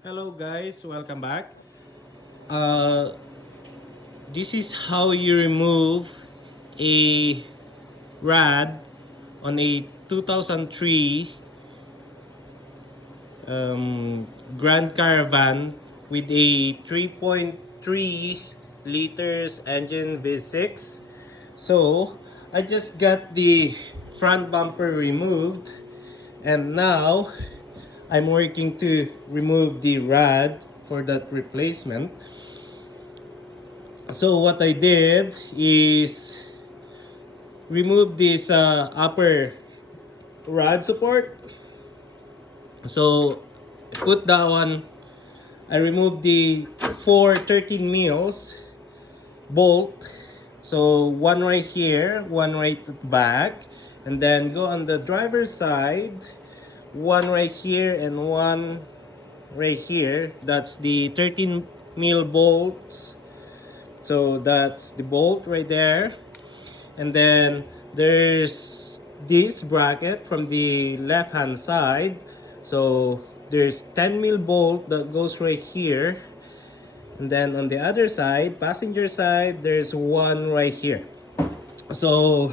Hello guys, welcome back. Uh, this is how you remove a rad on a 2003 Grand Caravan with a 3.3 liters engine V6. So I just got the front bumper removed, and now I'm working to remove the rad for that replacement. So what I did is remove this upper rod support. So I put that one. I removed the four 13 mils bolt. So one right here, one right at the back, and then go on the driver's side, one right here and one right here. That's the 13 mil bolts. So that's the bolt right there. And then there's this bracket from the left hand side. So there's 10 mil bolt that goes right here. And then on the other side, passenger side, there's one right here. So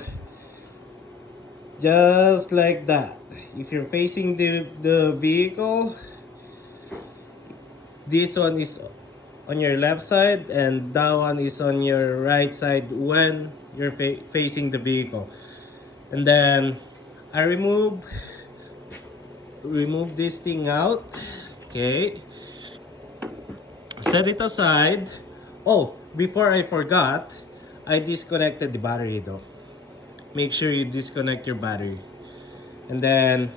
just like that. If you're facing the vehicle, this one is on your left side and that one is on your right side when you're facing the vehicle. And then I remove this thing out. Okay, set it aside. Oh, before I forgot, I disconnected the battery though. Make sure you disconnect your battery. And then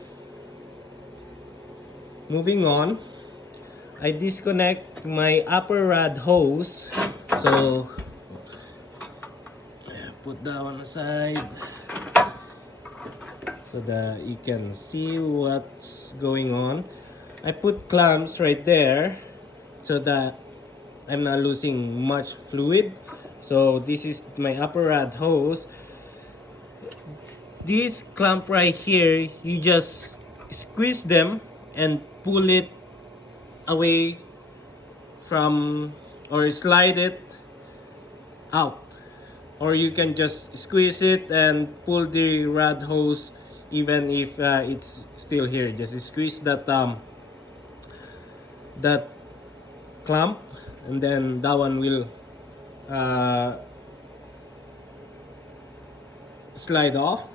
moving on, I disconnect my upper rad hose. So put that one aside so that you can see what's going on. I put clamps right there so that I'm not losing much fluid. So this is my upper rad hose. This clamp right here, you just squeeze them and pull it away from, or slide it out, or you can just squeeze it and pull the rad hose even if it's still here. Just squeeze that clamp, and then that one will uh, slide off.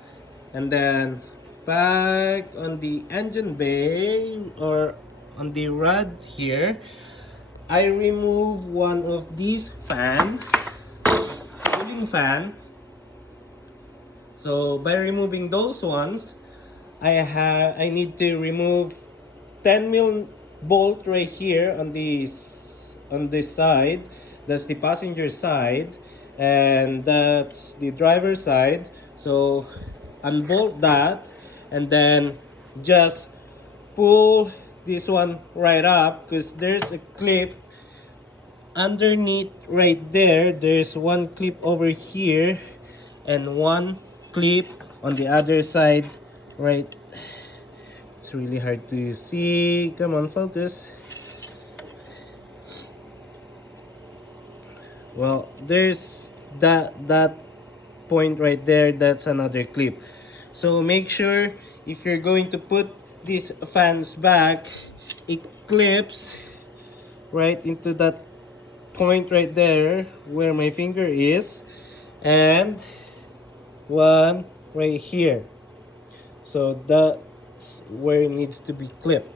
And then back on the engine bay, or on the rod here, I remove one of these cooling fan. So by removing those ones, I need to remove 10 mil bolt right here on this side. That's the passenger side, and that's the driver's side. So unbolt that, and then just pull this one right up, because there's a clip underneath right there. There's one clip over here and one clip on the other side, right? It's really hard to see. Come on, focus. Well, there's that point right there. That's another clip. So make sure if you're going to put these fans back, it clips right into that point right there where my finger is, and one right here. So that's where it needs to be clipped.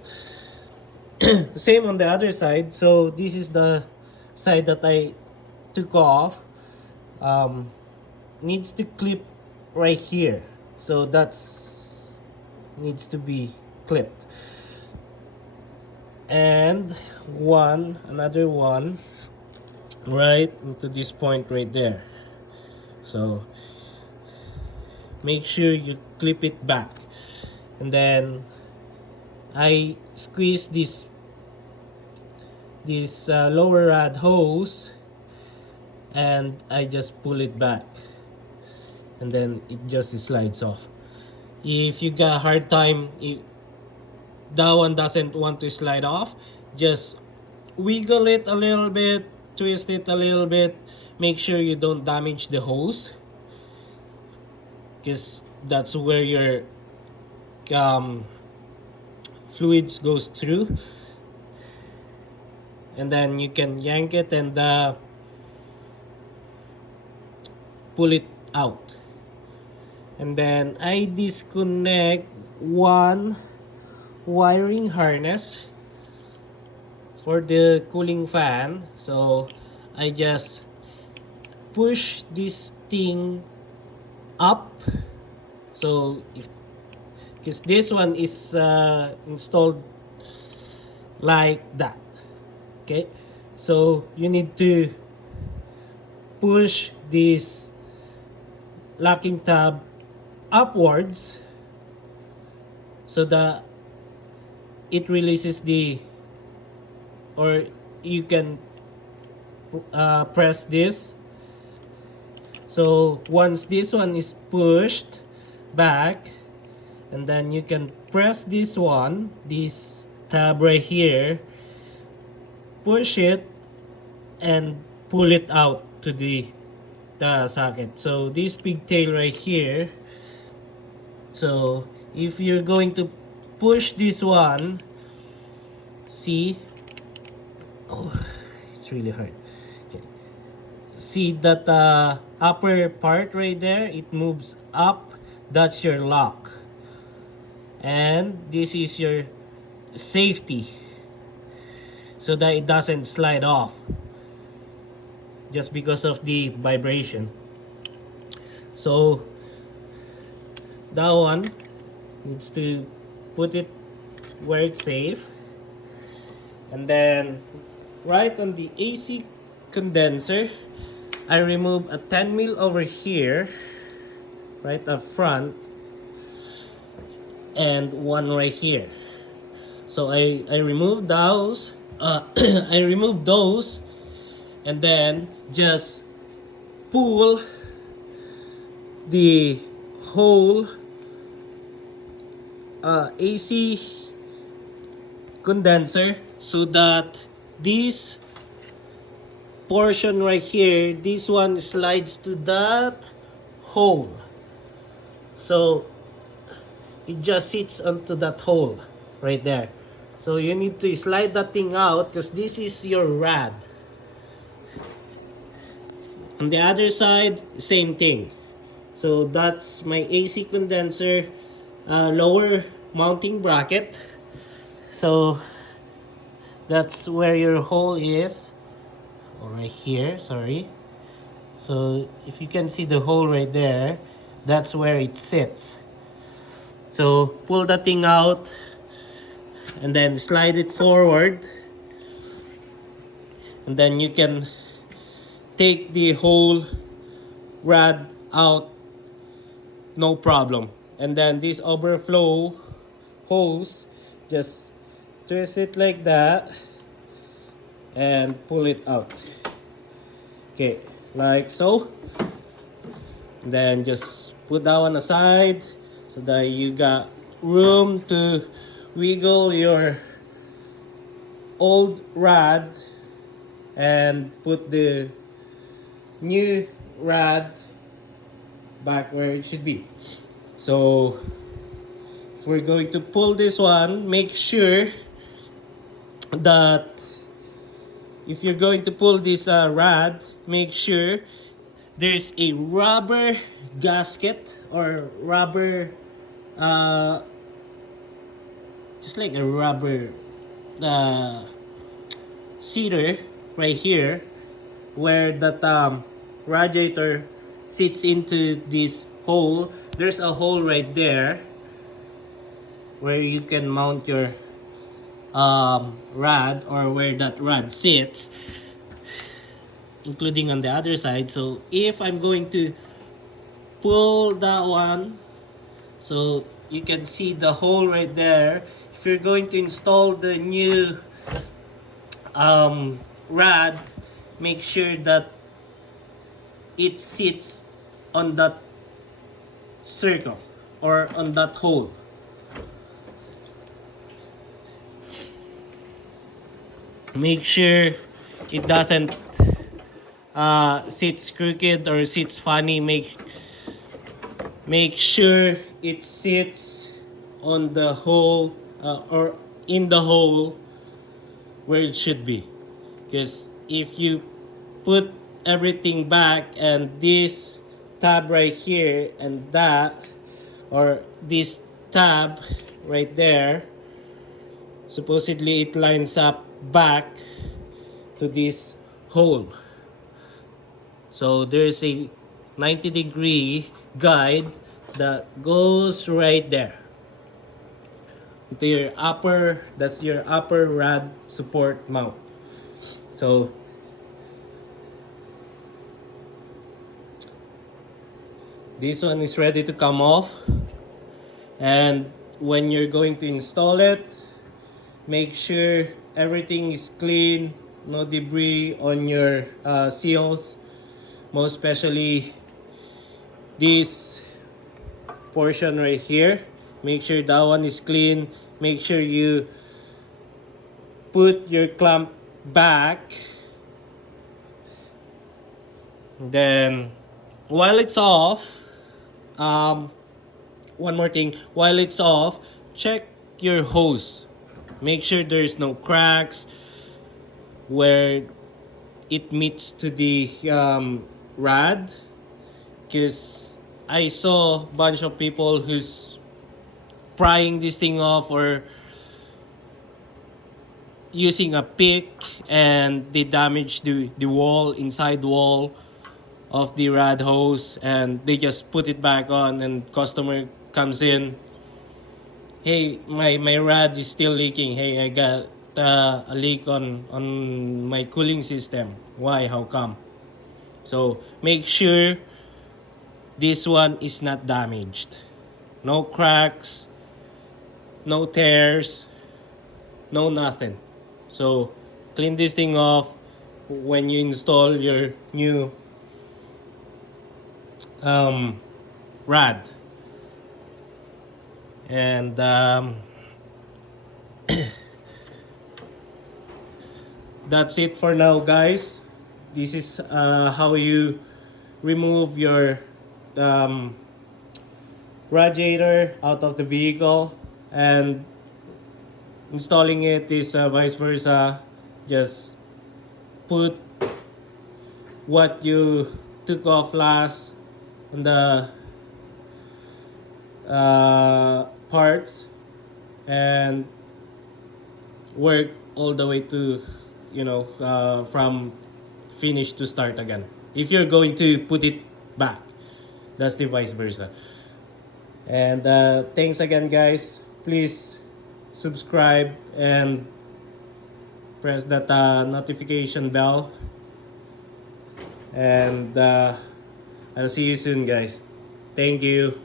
Same on the other side. So this is the side that I took off. Needs to clip right here. So that's needs to be clipped. And another one right into this point right there. So make sure you clip it back. And then I squeeze this lower rad hose, and I just pull it back, and then it just slides off. If you got a hard time, if that one doesn't want to slide off, Just wiggle it a little bit, twist it a little bit, make sure you don't damage the hose, because that's where your um, fluids goes through. And then you can yank it and pull it out. And then I disconnect one wiring harness for the cooling fan. So I just push this thing up. So because this one is installed like that. Okay, so you need to push this locking tab upwards so that it releases the, or you can press this. So once this one is pushed back, and then you can press this one, this tab right here, push it and pull it out to the socket. So this pigtail right here, so if you're going to push this one, see, oh, it's really hard. Okay. See that upper part right there, it moves up, that's your lock, and this is your safety, so that it doesn't slide off just because of the vibration. So that one needs to put it where it's safe. And then right on the AC condenser, I remove a 10 mil over here, right up front, and one right here. So I remove those, I remove those, and then just pull the whole AC condenser, so that this portion right here, this one slides to that hole. So it just sits onto that hole right there. So you need to slide that thing out, because this is your rad. On the other side, same thing. So that's my AC condenser lower mounting bracket. So that's where your hole is, or right here, sorry. So if you can see the hole right there, that's where it sits. So pull that thing out and then slide it forward, and then you can take the whole rad out, no problem. And then this overflow hose, just twist it like that and pull it out. Okay, like so. Then just put that one aside so that you got room to wiggle your old rad and put the new rad back where it should be. So if we're going to pull this one, make sure that if you're going to pull this rad, make sure there's a rubber gasket or rubber, just like a rubber seater right here, where that radiator sits into this hole. There's a hole right there where you can mount your rad, or where that rad sits, including on the other side. So if I'm going to pull that one, so you can see the hole right there. If you're going to install the new rad, make sure that it sits on that circle or on that hole. Make sure it doesn't sits crooked or sits funny. Make sure it sits on the hole or in the hole where it should be. Because if you put everything back and this tab right here and that, or this tab right there, supposedly it lines up back to this hole. So there's a 90-degree guide that goes right there to your upper, that's your upper rod support mount. So this one is ready to come off, and when you're going to install it, make sure everything is clean, no debris on your seals, most especially this portion right here. Make sure that one is clean. Make sure you put your clamp back. Then while it's off, one more thing, while it's off, check your hose. Make sure there's no cracks where it meets to the rod, because I saw a bunch of people who's prying this thing off or using a pick, and they damage the wall, inside wall of the rod hose, and they just put it back on, and customer comes in, hey, my rod is still leaking, hey, I got a leak on my cooling system, why, how come? So make sure this one is not damaged, no cracks, no tears, no nothing. So clean this thing off when you install your new rod. And that's it for now, guys. This is how you remove your radiator out of the vehicle, and installing it is vice versa. Just put what you took off last on the parts, and work all the way to, from finish to start again. If you're going to put it back, that's the vice versa. And thanks again, guys. Please subscribe and press that notification bell. And I'll see you soon, guys. Thank you.